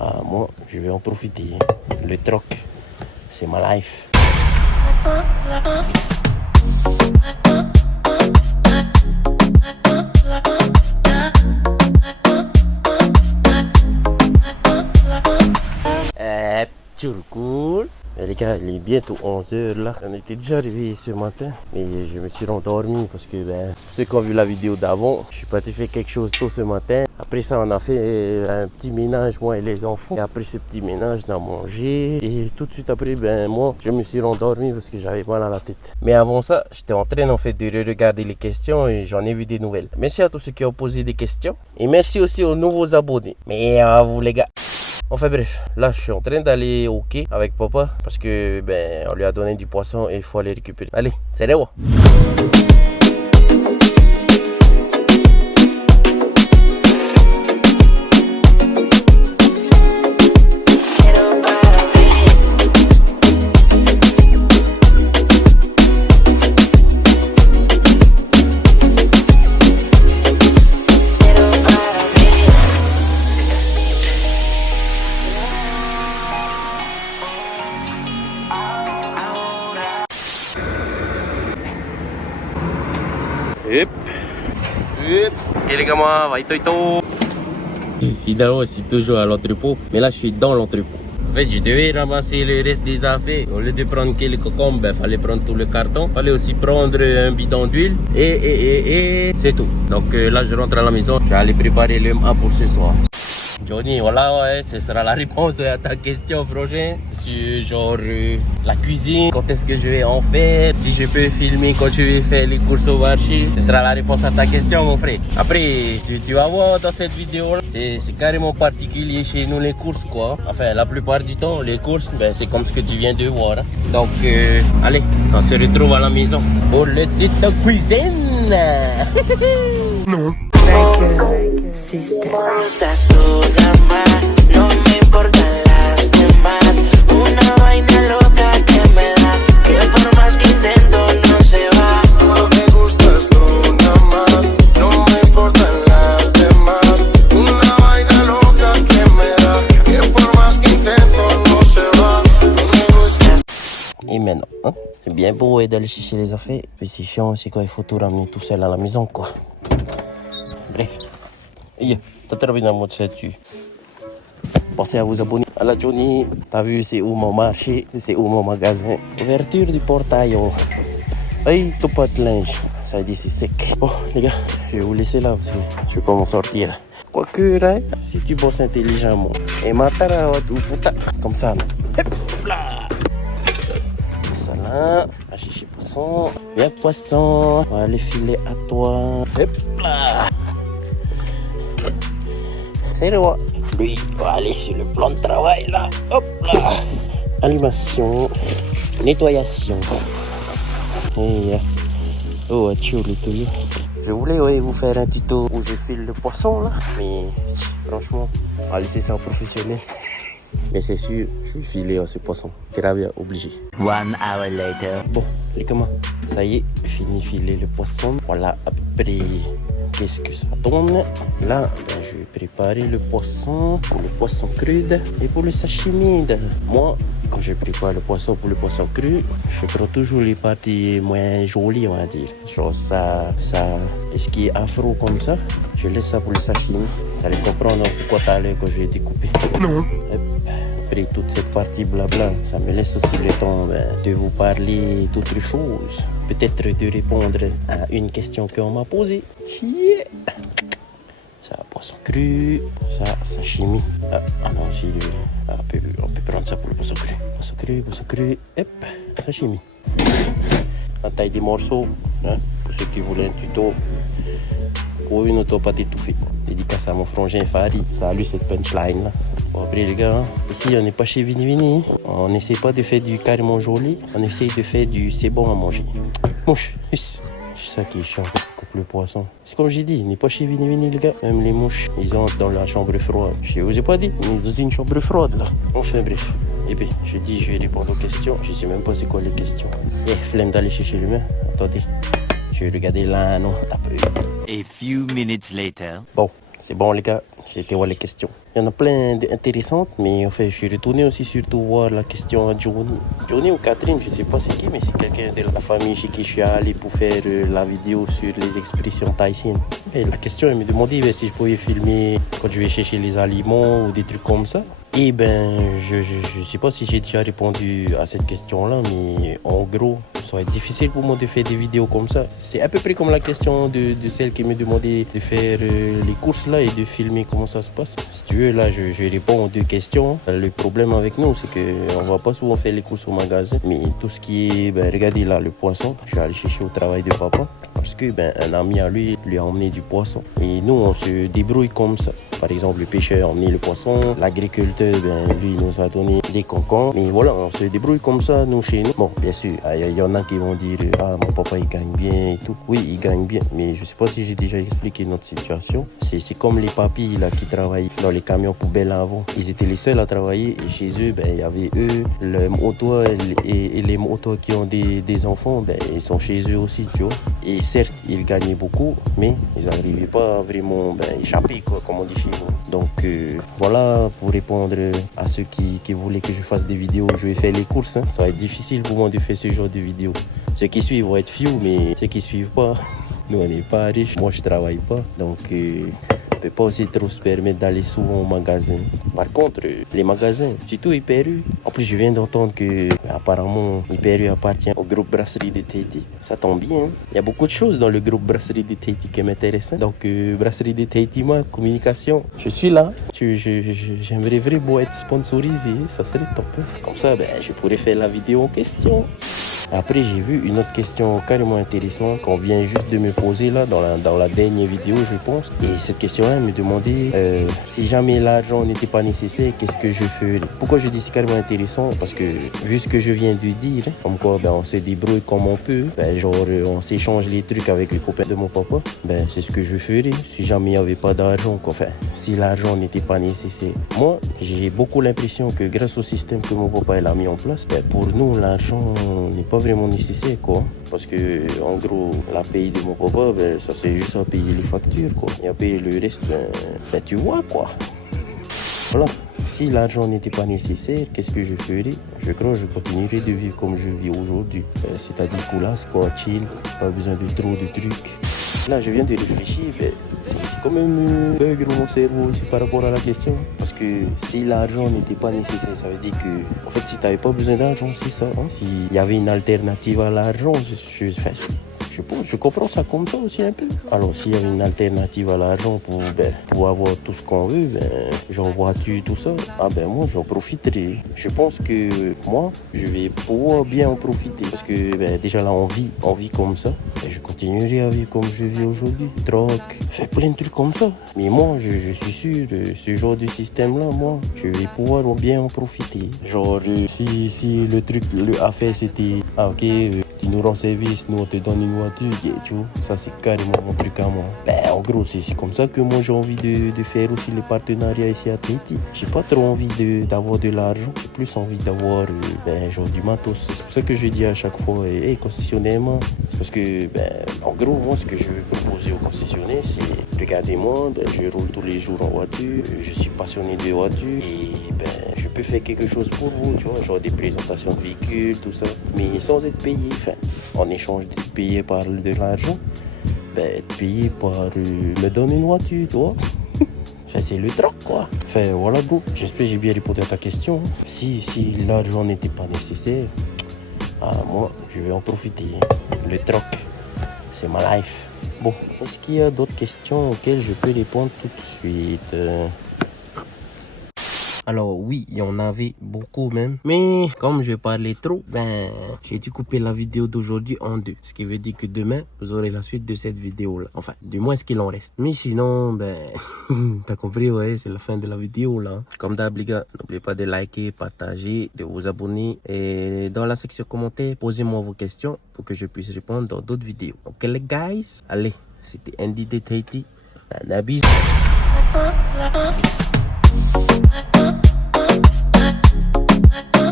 Ah, moi, je vais en profiter. Le troc, c'est ma life. Cool. Mais les gars, il est bientôt 11h là. On était déjà réveillé ce matin, mais je me suis rendormi parce que ceux qui ont vu la vidéo d'avant, je suis parti faire quelque chose tôt ce matin. Après ça, on a fait un petit ménage, moi et les enfants. Et après ce petit ménage, on a mangé. Et tout de suite après, moi, je me suis rendormi parce que j'avais mal à la tête. Mais avant ça, j'étais en train en fait de regarder les questions et j'en ai vu des nouvelles. Merci à tous ceux qui ont posé des questions. Et merci aussi aux nouveaux abonnés. Mais à vous les gars. Enfin bref, là je suis en train d'aller au quai avec papa parce que on lui a donné du poisson et il faut aller récupérer. Allez, c'est là. Ok les gars, moi, va ito. Finalement, je suis toujours à l'entrepôt, mais là je suis dans l'entrepôt. En fait, je devais ramasser le reste des affaires. Au lieu de prendre quelques cocombes, fallait prendre tout le carton. Fallait aussi prendre un bidon d'huile et c'est tout. Donc là, je rentre à la maison. Je vais aller préparer le MA pour ce soir. Johnny, voilà, ouais, ce sera la réponse à ta question, frangin. Sur genre la cuisine, quand est-ce que je vais en faire, si je peux filmer quand je vais faire les courses au marché. Ce sera la réponse à ta question, mon frère. Après, tu vas voir dans cette vidéo-là, c'est carrément particulier chez nous les courses, quoi. Enfin, la plupart du temps, les courses, c'est comme ce que tu viens de voir. Hein. Donc, allez, on se retrouve à la maison pour le petite cuisine. Non. Sister. Estás tú nada más, no me importan las demás. Una vaina loca que me da, que por más que intento no se va. Me gustas tú nada más, no me importan las demás. Una vaina loca que me da, que por más que intento no se va. Me gustas. Et maintenant, hein, c'est bien beau d'aller chercher les affaires, puis c'est chiant, c'est quand il faut tout ramener tout seul à la maison, quoi. Bref. T'as terminé mon statut. Pensez à vous abonner à la Johnny. T'as vu c'est où mon marché, c'est où mon magasin. Ouverture du portail. Oh. Hey, tout pas de linge. Ça dit c'est sec. Bon les gars, je vais vous laisser là parce que je vais pas m'en sortir. Quoique là, si tu bosses intelligemment. Et matara ou puta. Comme ça là. Hop là. Ça là. À chichi poisson. Viens poisson. On va les filer à toi. Hop là. C'est le roi. Lui, on va aller sur le plan de travail là. Hop là. Animation. Nettoyation. Et oh, je voulais vous faire un tuto où je file le poisson là. Mais franchement, on va laisser ça aux professionnels. Mais c'est sûr, je vais filer ce poisson. Grave obligé. 1 hour later. Bon, les comment? Ça y est, fini filer le poisson. Voilà, après. Qu'est-ce que ça donne? Là, je vais préparer le poisson pour le poisson cru et pour le sashimi. Moi, quand je prépare le poisson pour le poisson cru, je prends toujours les parties moins jolies, on va dire. Genre ça, et ce qui est afro comme ça, je laisse ça pour le sashimi. Vous allez comprendre pourquoi tout à l'heure quand je vais découper. Non. Après toute cette partie blabla, ça me laisse aussi le temps de vous parler d'autres choses. Peut-être de répondre à une question qu'on m'a posée. Chier. Ça, poisson cru. Ça, sashimi. Ah non, c'est lui. On peut prendre ça pour le poisson cru. Poisson cru. Hop, sashimi. La taille des morceaux, hein, pour ceux qui voulaient un tuto. Pour une autopâte étouffée. Dédicace à mon frangin Fari. Salut cette punchline là. Bon après les gars, ici on n'est pas chez Vini Vini. On n'essaie pas de faire du carrément joli. On essaie de faire du c'est bon à manger. Mouche, c'est ça qui est chiant coupe le poisson. C'est comme j'ai dit, on n'est pas chez Vini Vini les gars. Même les mouches, ils entrent dans la chambre froide. Je vous ai pas dit, on est dans une chambre froide là. Enfin bref. Et puis je dis je vais répondre aux questions. Je sais même pas c'est quoi les questions. Flemme d'aller chercher l'humain. Attendez. Je vais regarder là, non, après. A few minutes later. Bon, c'est bon les gars, j'ai été voir les questions. Il y en a plein d'intéressantes, mais en fait, je suis retourné aussi surtout voir la question à Johnny. Johnny ou Catherine, je sais pas c'est qui, mais c'est quelqu'un de la famille chez qui je suis allé pour faire la vidéo sur les expressions tahitiennes. Et la question, elle me demandait si je pouvais filmer quand je vais chercher les aliments ou des trucs comme ça. Et ben, je sais pas si j'ai déjà répondu à cette question-là, mais en gros, ça va être difficile pour moi de faire des vidéos comme ça. C'est à peu près comme la question de celle qui me demandait de faire les courses là et de filmer comment ça se passe. Si tu veux, là, je réponds aux deux questions. Le problème avec nous, c'est qu'on va pas souvent faire les courses au magasin, mais tout ce qui est, ben, regardez là, le poisson, je vais aller chercher au travail de papa. Parce que ben, un ami à lui a emmené du poisson. Et nous, on se débrouille comme ça. Par exemple, le pêcheur a emmené le poisson. L'agriculteur, ben, lui, nous a donné des concombres. Mais voilà, on se débrouille comme ça, nous, chez nous. Bon, bien sûr, il y en a qui vont dire « Ah, mon papa, il gagne bien et tout. » Oui, il gagne bien. Mais je sais pas si j'ai déjà expliqué notre situation. C'est comme les papis là, qui travaillent dans les camions poubelles avant. Ils étaient les seuls à travailler. Et chez eux, ben, il y avait eux, le moto et les motos qui ont des enfants, ben, ils sont chez eux aussi, tu vois. Et certes, ils gagnaient beaucoup, mais ils n'arrivaient pas à vraiment échapper, quoi, comme on dit chez nous. Donc voilà, pour répondre à ceux qui voulaient que je fasse des vidéos, je vais faire les courses. Hein. Ça va être difficile pour moi de faire ce genre de vidéos. Ceux qui suivent vont être few, mais ceux qui suivent pas, nous on n'est pas riches, moi je travaille pas. Donc on peut pas aussi trop se permettre d'aller souvent au magasin. Par contre, les magasins, surtout Hyper-U. En plus, je viens d'entendre que apparemment Hyper-U appartient au groupe Brasserie de Tahiti. Ça tombe bien. Hein? Il y a beaucoup de choses dans le groupe Brasserie de Tahiti qui m'intéressent. Donc Brasserie de Tahiti, moi, communication, je suis là. J'aimerais vraiment être sponsorisé. Ça serait top. Comme ça, ben, je pourrais faire la vidéo en question. Après, j'ai vu une autre question carrément intéressante qu'on vient juste de me poser là dans la dernière vidéo, je pense. Et cette question-là me demandait si jamais l'argent n'était pas nécessaire, qu'est-ce que je ferais? Pourquoi je dis c'est carrément intéressant? Parce que vu ce que je viens de dire, comme quoi ben, on se débrouille comme on peut, ben, genre on s'échange les trucs avec les copains de mon papa, ben, c'est ce que je ferais si jamais il n'y avait pas d'argent. Enfin, si l'argent n'était pas nécessaire. Moi, j'ai beaucoup l'impression que grâce au système que mon papa a mis en place, ben, pour nous, l'argent n'est pas vraiment nécessaire, quoi. Parce que en gros, la paye de mon papa, ben, ça c'est juste à payer les factures, quoi. Et à payer le reste, ben tu vois, quoi. Voilà. Si l'argent n'était pas nécessaire, qu'est-ce que je ferais? Je crois que je continuerais de vivre comme je vis aujourd'hui. C'est-à-dire coulasse, quoi, chill, pas besoin de trop de trucs. Là, je viens de réfléchir, ben, c'est quand même bug mon cerveau aussi par rapport à la question. Parce que si l'argent n'était pas nécessaire, ça veut dire que, en fait, si tu n'avais pas besoin d'argent, c'est ça. Hein? S'il y avait une alternative à l'argent, je comprends ça comme ça aussi un peu. Alors, s'il y avait une alternative à l'argent pour avoir tout ce qu'on veut, genre voiture, tout ça, ah ben moi, j'en profiterai. Je pense que moi, je vais pouvoir bien en profiter. Parce que déjà là, on vit comme ça. Et je continuerai à vivre comme je vis aujourd'hui. Troc, faire plein de trucs comme ça. Mais moi, je suis sûr, ce genre de système-là, moi, je vais pouvoir bien en profiter. Genre, si le truc, l'affaire, c'était, ah ok, tu nous rends service, nous on te donne une voiture, yeah, tu vois, ça c'est carrément mon truc à moi. En gros, c'est comme ça que moi j'ai envie de faire aussi les partenariats ici à Tahiti. J'ai pas trop envie d'avoir de l'argent, j'ai plus envie d'avoir genre du matos. C'est pour ça que je dis à chaque fois, concessionnairement, c'est parce que, en gros, moi ce que je veux proposer aux concessionnaires, c'est, regardez-moi, je roule tous les jours en voiture, je suis passionné de voiture et je peux faire quelque chose pour vous, tu vois, genre des présentations de véhicules, tout ça, mais sans être payé. Enfin, en échange d'être payé par de l'argent, être payé par me donner une voiture, tu vois. Enfin, c'est le troc, quoi. Enfin, voilà, bro. J'espère que j'ai bien répondu à ta question. Si l'argent n'était pas nécessaire, moi, je vais en profiter. Le troc, c'est ma life. Bon, est-ce qu'il y a d'autres questions auxquelles je peux répondre tout de suite? Alors oui, il y en avait beaucoup même. Mais comme je parlais trop, j'ai dû couper la vidéo d'aujourd'hui en deux. Ce qui veut dire que demain, vous aurez la suite de cette vidéo-là. Enfin, du moins ce qu'il en reste. Mais sinon, t'as compris, ouais, c'est la fin de la vidéo là. Comme d'hab, les gars, n'oubliez pas de liker, partager, de vous abonner. Et dans la section commentaires, posez-moi vos questions pour que je puisse répondre dans d'autres vidéos. Ok les guys, allez, c'était Andy de Tahiti. Nabis. I